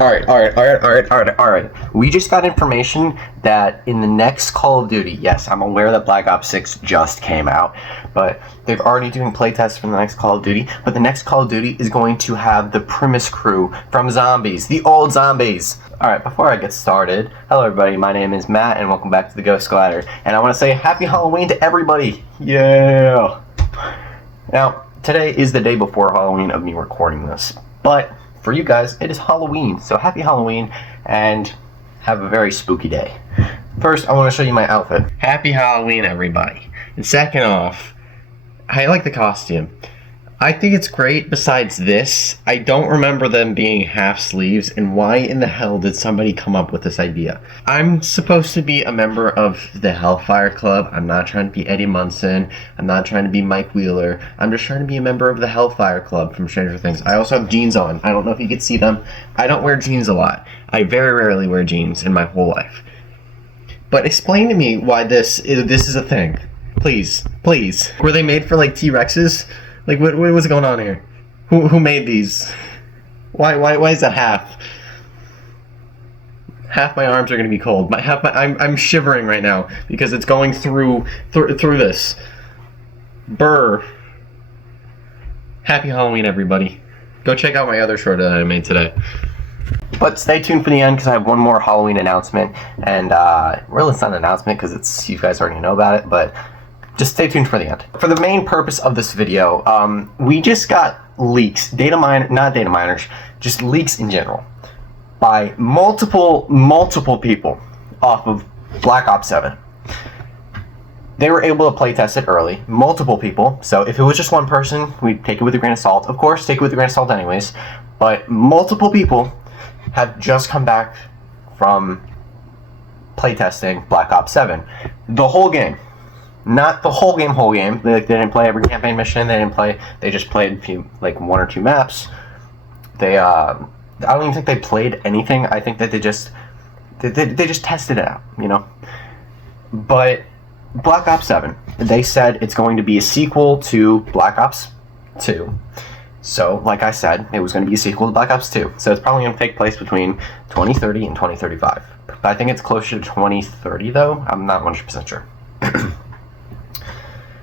Alright. We just got information that in the next Call of Duty, yes, I'm aware that Black Ops 6 just came out, but they're already doing playtests for the next Call of Duty, but the next Call of Duty is going to have the Primis crew from Zombies, the old Zombies. Alright, before I get started, hello everybody, my name is Matt, and welcome back to the Ghost Glider, and I want to say Happy Halloween to everybody! Yeah! Now, today is the day before Halloween of me recording this, but for you guys, it is Halloween, so happy Halloween, and have a very spooky day. First, I want to show you my outfit. Happy Halloween, everybody. And second off, I like the costume. I think it's great. Besides this, I don't remember them being half sleeves, and why in the hell did somebody come up with this idea? I'm supposed to be a member of the Hellfire Club. I'm not trying to be Eddie Munson. I'm not trying to be Mike Wheeler. I'm just trying to be a member of the Hellfire Club from Stranger Things. I also have jeans on. I don't know if you can see them. I don't wear jeans a lot. I very rarely wear jeans in my whole life. But explain to me why this is a thing. Please. Were they made for like T-Rexes? Like, what was going on here? Who made these? Why is that half? Half my arms are gonna be cold. I'm shivering right now because it's going through this. Brr. Happy Halloween, everybody. Go check out my other short that I made today. But stay tuned for the end because I have one more Halloween announcement, and really it's not an announcement because it's you guys already know about it, but just stay tuned for the end. For the main purpose of this video, we just got leaks, not data miners, just leaks in general, by multiple people off of Black Ops 7. They were able to playtest it early, multiple people, so if it was just one person, we'd take it with a grain of salt. Of course, take it with a grain of salt anyways, but multiple people have just come back from playtesting Black Ops 7. The whole game. Not the whole game. They didn't play every campaign mission. They just played one or two maps. I don't even think they played anything. I think that they just tested it out, you know. But Black Ops 7, they said it's going to be a sequel to Black Ops 2. So, like I said, it was going to be a sequel to Black Ops 2. So it's probably going to take place between 2030 and 2035. But I think it's closer to 2030, though. I'm not 100% sure.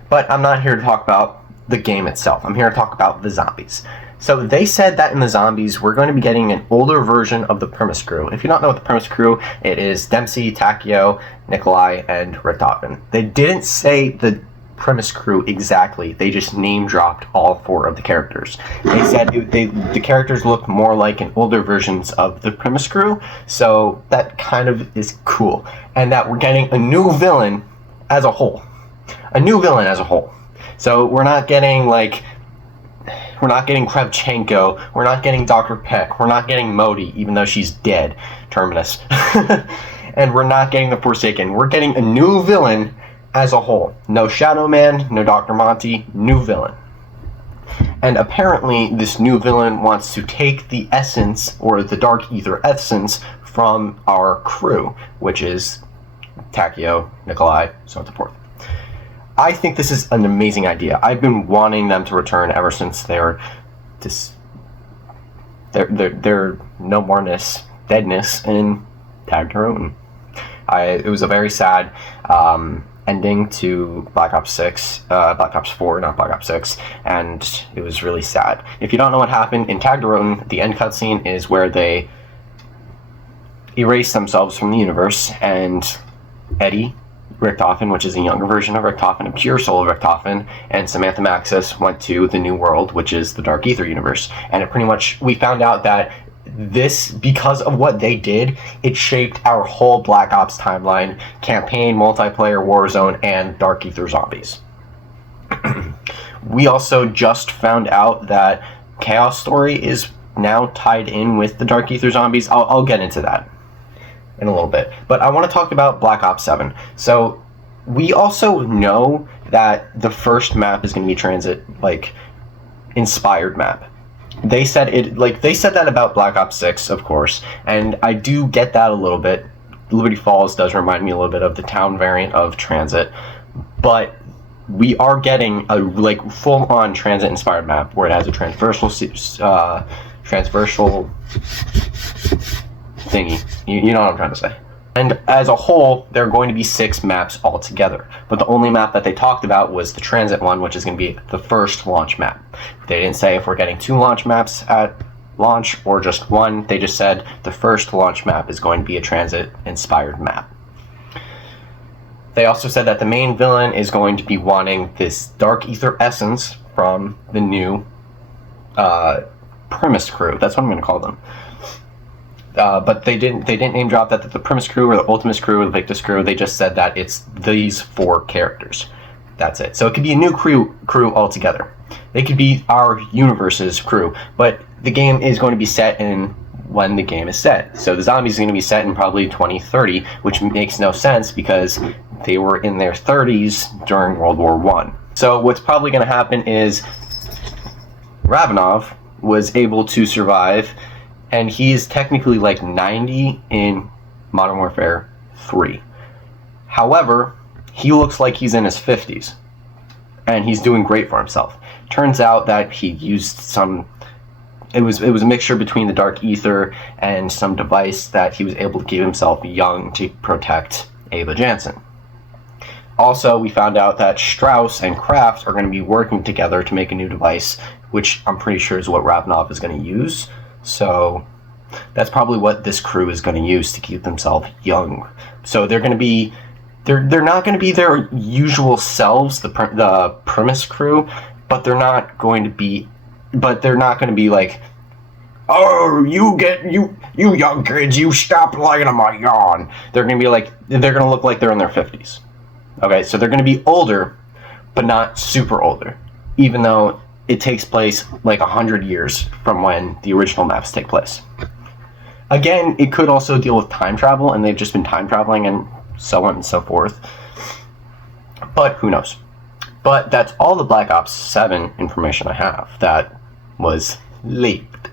But I'm not here to talk about the game itself. I'm here to talk about the zombies. So they said that in the zombies, we're going to be getting an older version of the Primis crew. If you don't know what the Primis crew, it is Dempsey, Takeo, Nikolai, and Richtofen. They didn't say the Primis crew exactly. They just name-dropped all four of the characters. They said the characters look more like an older versions of the Primis crew, so that kind of is cool. And that we're getting a new villain as a whole. So we're not getting Kravchenko, we're not getting Dr. Peck, we're not getting Modi, even though she's dead, Terminus. And we're not getting the Forsaken. We're getting a new villain as a whole. No Shadow Man, no Dr. Monty, new villain. And apparently this new villain wants to take the essence, or the Dark Ether essence, from our crew, which is Takeo, Nikolai, so on and so forth. I think this is an amazing idea. I've been wanting them to return ever since their no moreness, deadness in Tag Heroin. It was a very sad ending to Black Ops 6, Black Ops 4, not Black Ops 6, and it was really sad. If you don't know what happened, in Tag Heroin, the end cutscene is where they erase themselves from the universe, and Eddie, Richtofen, which is a younger version of Richtofen, a pure soul of Richtofen, and Samantha Maxis went to the New World, which is the Dark Ether universe. And it pretty much, we found out that this, because of what they did, it shaped our whole Black Ops timeline, campaign, multiplayer, Warzone, and Dark Ether zombies. We also just found out that Chaos Story is now tied in with the Dark Ether zombies. I'll get into that in a little bit, but I want to talk about Black Ops 7. So we also know that the first map is going to be transit inspired map. They said that about Black Ops 6, of course, and I do get that a little bit. Liberty Falls does remind me a little bit of the town variant of Transit, but we are getting a full-on Transit inspired map where it has a transversal thingy. You know what I'm trying to say. And as a whole, there are going to be 6 maps altogether. But the only map that they talked about was the transit one, which is going to be the first launch map. They didn't say if we're getting 2 launch maps at launch or just 1. They just said the first launch map is going to be a transit-inspired map. They also said that the main villain is going to be wanting this Dark Ether essence from the new Primis crew. That's what I'm going to call them. But they didn't name drop that the Primis crew or the Ultimus crew or the Victus crew. They just said that it's these 4 characters. That's it. So it could be a new crew altogether. They could be our universe's crew, but the game is going to be set in when the game is set. So the zombies are going to be set in probably 2030, which makes no sense because they were in their 30s during World War I. So what's probably going to happen is Ravenov was able to survive, and he is technically like 90 in Modern Warfare 3. However, he looks like he's in his 50s, and he's doing great for himself. Turns out that he used some... It was a mixture between the Dark Ether and some device that he was able to keep himself young to protect Ava Jansen. Also, we found out that Strauss and Kraft are going to be working together to make a new device, which I'm pretty sure is what Ravenov is going to use. So that's probably what this crew is going to use to keep themselves young. So they're going to be... They're not going to be their usual selves, the Primis crew, but they're not going to be like, oh, you young kids, you stop lighting on my yawn. They're going to be like, they're going to look like they're in their 50s. Okay, so they're going to be older, but not super older, even though it takes place like 100 years from when the original maps take place. Again, it could also deal with time travel, and they've just been time traveling and so on and so forth. But who knows? But that's all the Black Ops 7 information I have that was leaked.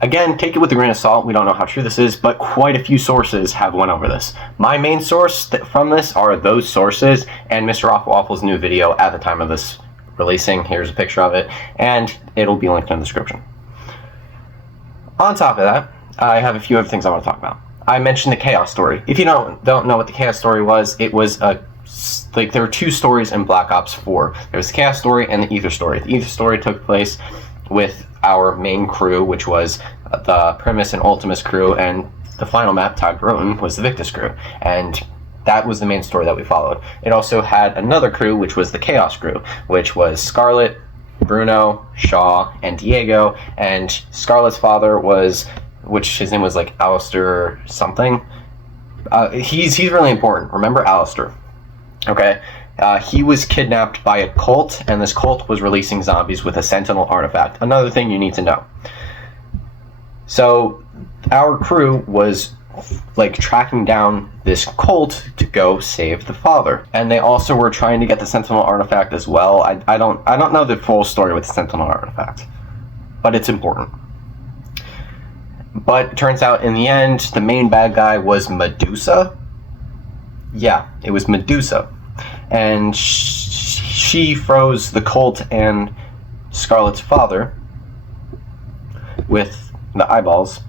Again, take it with a grain of salt. We don't know how true this is, but quite a few sources have went over this. My main source from this are those sources and Mr. Waffle's new video at the time of this releasing. Here's a picture of it, and it'll be linked in the description. On top of that, I have a few other things I want to talk about. I mentioned the Chaos story. If you don't know what the Chaos story was, it was there were 2 stories in Black Ops 4. There was the Chaos story and the Ether story. The Ether story took place with our main crew, which was the Primis and Ultimus crew, and the final map, Tide Roten, was the Victus crew. And that was the main story that we followed. It also had another crew, which was the Chaos crew, which was Scarlet, Bruno, Shaw, and Diego. And Scarlet's father was... which his name was like Alistair something. He's really important. Remember Alistair. Okay? He was kidnapped by a cult, and this cult was releasing zombies with a Sentinel artifact. Another thing you need to know. So, our crew was like tracking down this cult to go save the father. And they also were trying to get the Sentinel artifact as well. I don't know the full story with the Sentinel artifact, but it's important. But it turns out in the end, the main bad guy was Medusa. Yeah, it was Medusa. And she froze the cult and Scarlet's father with the eyeballs.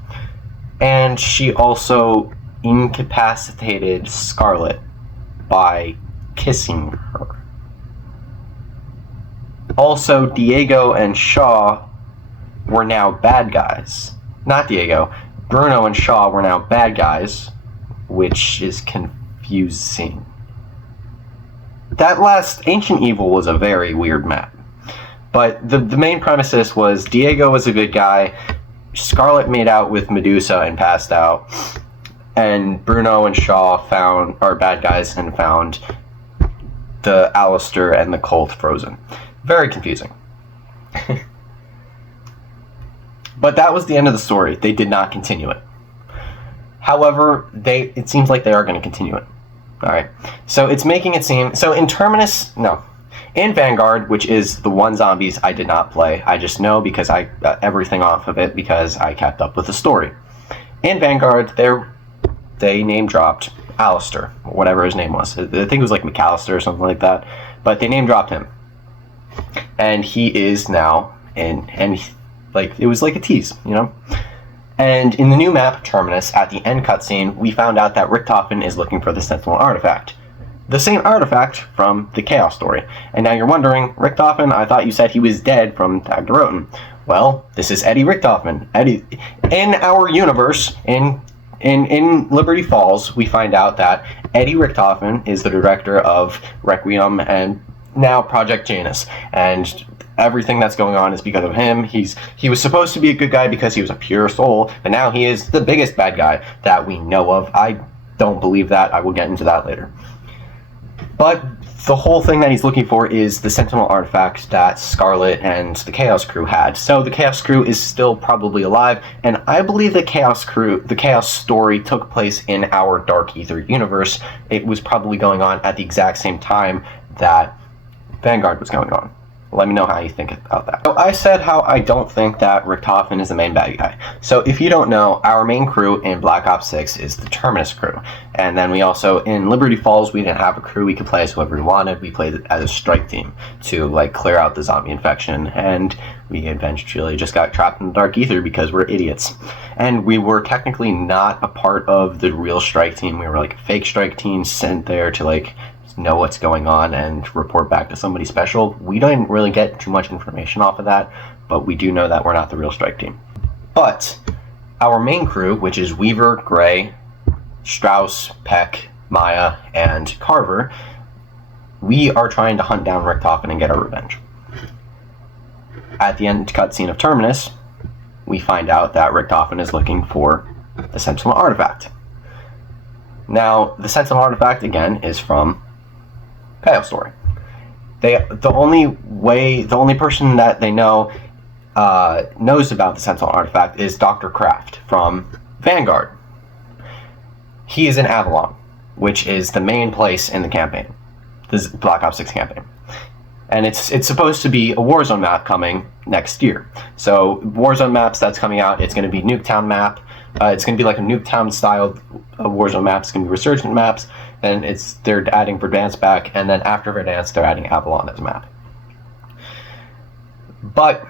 And she also incapacitated Scarlet by kissing her. Also, Diego and Shaw were now bad guys. Not Diego. Bruno and Shaw were now bad guys, which is confusing. That last Ancient Evil was a very weird map. But the main premises was Diego was a good guy, Scarlet made out with Medusa and passed out, and Bruno and Shaw are bad guys and found the Alistair and the cult frozen. Very confusing. But that was the end of the story. They did not continue it. However, it seems like they are going to continue it. Alright. So it's making it seem... So in in Vanguard, which is the one zombies I did not play, I just know because I got everything off of it because I kept up with the story. In Vanguard, they name-dropped Alistair, whatever his name was. I think it was like McAllister or something like that. But they name-dropped him. And he is now in... And it was like a tease, you know? And in the new map, Terminus, at the end cutscene, we found out that Richtofen is looking for the Sentinel artifact. The same artifact from the Chaos story. And now you're wondering, Richtofen, I thought you said he was dead from Tag to Roten. Well, this is Eddie Richtofen. Eddie, in our universe, in Liberty Falls, we find out that Eddie Richtofen is the director of Requiem and now Project Janus. And everything that's going on is because of him. He was supposed to be a good guy because he was a pure soul, but now he is the biggest bad guy that we know of. I don't believe that. I will get into that later. But the whole thing that he's looking for is the Sentinel artifact that Scarlet and the Chaos Crew had. So the Chaos Crew is still probably alive, and I believe the Chaos story took place in our Dark Ether universe. It was probably going on at the exact same time that Vanguard was going on. Let me know how you think about that. So I said how I don't think that Richtofen is the main bad guy. So if you don't know, our main crew in Black Ops 6 is the Terminus crew. And then we also, in Liberty Falls, we didn't have a crew. We could play as whoever we wanted. We played as a strike team to like clear out the zombie infection. And we eventually just got trapped in the Dark Ether because we're idiots. And we were technically not a part of the real strike team. We were like a fake strike team sent there to like know what's going on and report back to somebody special. We didn't really get too much information off of that, but we do know that we're not the real strike team. But our main crew, which is Weaver, Gray, Strauss, Peck, Maya, and Carver, we are trying to hunt down Richtofen and get our revenge. At the end cutscene of Terminus, we find out that Richtofen is looking for the Sentinel artifact. Now, the Sentinel artifact, again, is from Chaos story. The only person that they know knows about the Sentinel artifact is Dr. Kraft from Vanguard. He is in Avalon, which is the main place in the campaign, the Black Ops 6 campaign. And it's supposed to be a Warzone map coming next year. So Warzone maps that's coming out, it's going to be Nuketown map. It's going to be like a Nuketown style Warzone map. It's going to be Resurgent maps. And they're adding Verdansk back. And then after Verdansk, they're adding Avalon as a map. But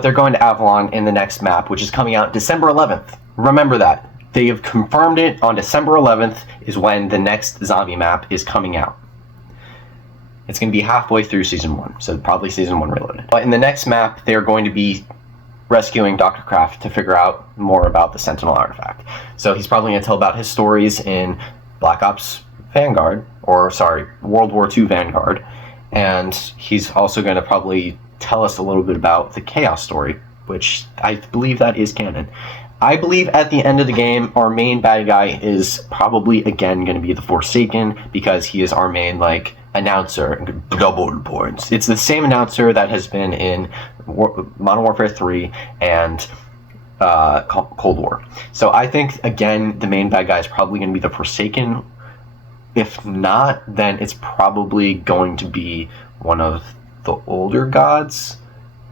they're going to Avalon in the next map, which is coming out December 11th. Remember that. They have confirmed it on December 11th is when the next zombie map is coming out. It's going to be halfway through Season 1, so probably Season 1 Reloaded. But in the next map, they're going to be rescuing Dr. Kraft to figure out more about the Sentinel artifact. So he's probably going to tell about his stories in Black Ops Vanguard, World War II Vanguard, and he's also going to probably tell us a little bit about the Chaos story, which I believe that is canon. I believe at the end of the game, our main bad guy is probably, again, going to be the Forsaken, because he is our main, announcer, double points. It's the same announcer that has been in Modern Warfare 3 and Cold War. So I think, again, the main bad guy is probably going to be the Forsaken. If not, then it's probably going to be one of the older gods.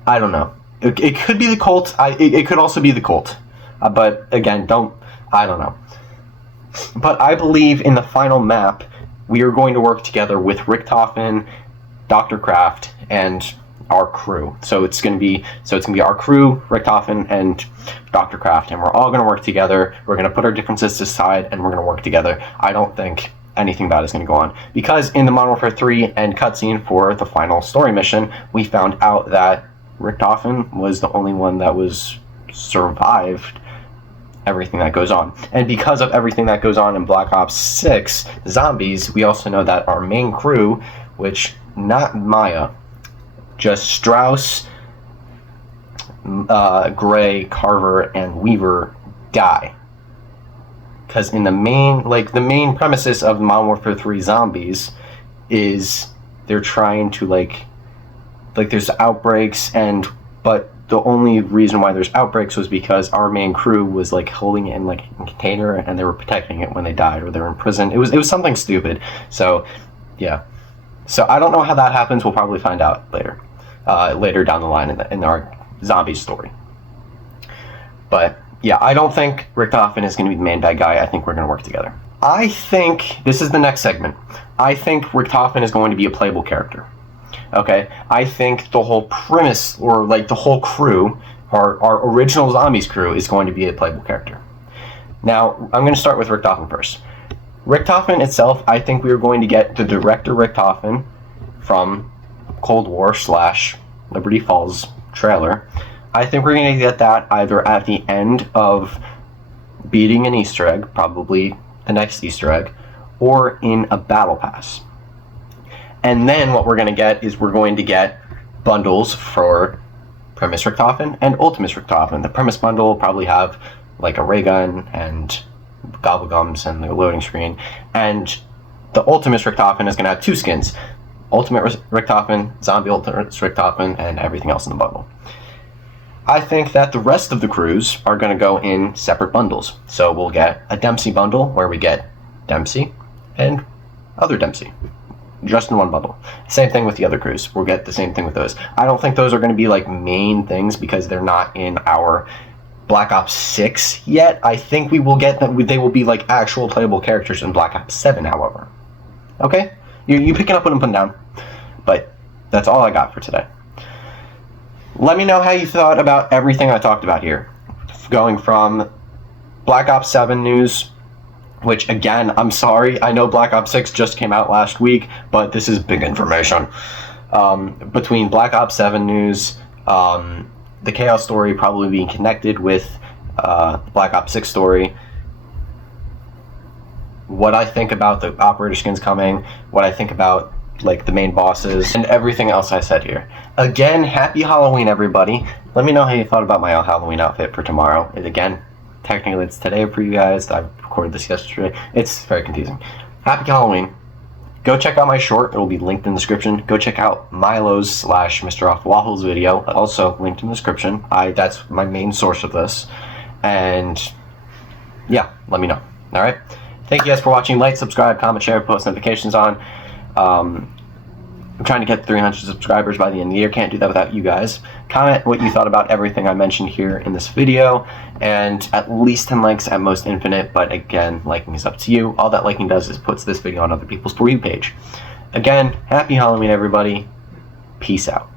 I don't know. It could be the cult. It could also be the cult. But again, I don't know. But I believe in the final map, we are going to work together with Richtofen, Dr. Kraft, and our crew. So it's going to be our crew, Richtofen, and Dr. Kraft, and we're all going to work together. We're going to put our differences aside, and we're going to work together. I don't think anything bad is going to go on, because in the Modern Warfare 3 end cutscene for the final story mission, we found out that Richtofen was the only one that was survived everything that goes on. And because of everything that goes on in Black Ops 6 Zombies, we also know that our main crew, which, not Maya, just Strauss, Gray, Carver, and Weaver die. Because in the main premises of Modern Warfare 3 Zombies is they're trying to, there's outbreaks, but the only reason why there's outbreaks was because our main crew was holding it in a container, and they were protecting it when they died, or they were in prison. It was something stupid. So yeah. So I don't know how that happens. We'll probably find out later down the line in our zombie story. But yeah, I don't think Richtofen is going to be the main bad guy. I think we're going to work together. I think this is the next segment. I think Richtofen is going to be a playable character. Okay, I think the whole Primis, or the whole crew, our original Zombies crew is going to be a playable character. Now, I'm going to start with Richtofen first. Richtofen itself, I think we are going to get the director Richtofen from Cold War / Liberty Falls trailer. I think we're going to get that either at the end of beating an Easter egg, probably the next Easter egg, or in a battle pass. And then what we're going to get is we're going to get bundles for Primis Richtofen and Ultimus Richtofen. The Primis bundle will probably have like a ray gun and gobblegums and the loading screen, and the Ultimus Richtofen is going to have 2 skins: Ultimate Richtofen, Zombie Ultimate Richtofen, and everything else in the bundle. I think that the rest of the crews are going to go in separate bundles. So we'll get a Dempsey bundle where we get Dempsey and other Dempsey, just in one bundle. Same thing with the other crews. We'll get the same thing with those. I don't think those are going to be like main things because they're not in our Black Ops 6 yet. I think we will get them. They will be like actual playable characters in Black Ops 7, however. Okay? You picking up what I'm putting down. But that's all I got for today. Let me know how you thought about everything I talked about here. Going from Black Ops 7 news, which again, I'm sorry, I know Black Ops 6 just came out last week, but this is big information. Between Black Ops 7 news, the Chaos story probably being connected with Black Ops 6 story, what I think about the operator skins coming, what I think about like the main bosses, and everything else I said here. Again, happy Halloween, everybody. Let me know how you thought about my Halloween outfit for tomorrow. Again, technically it's today for you guys. I recorded this yesterday. It's very confusing. Happy Halloween. Go check out my short. It will be linked in the description. Go check out Milo's / Mr. Off Waffles video. Also linked in the description. That's my main source of this. And yeah, let me know. Alright? Thank you guys for watching. Like, subscribe, comment, share, post notifications on. I'm trying to get 300 subscribers by the end of the year. Can't do that without you guys. Comment what you thought about everything I mentioned here in this video, and at least 10 likes, at most infinite, but again, liking is up to you. All that liking does is puts this video on other people's For You page. Again, happy Halloween, everybody. Peace out.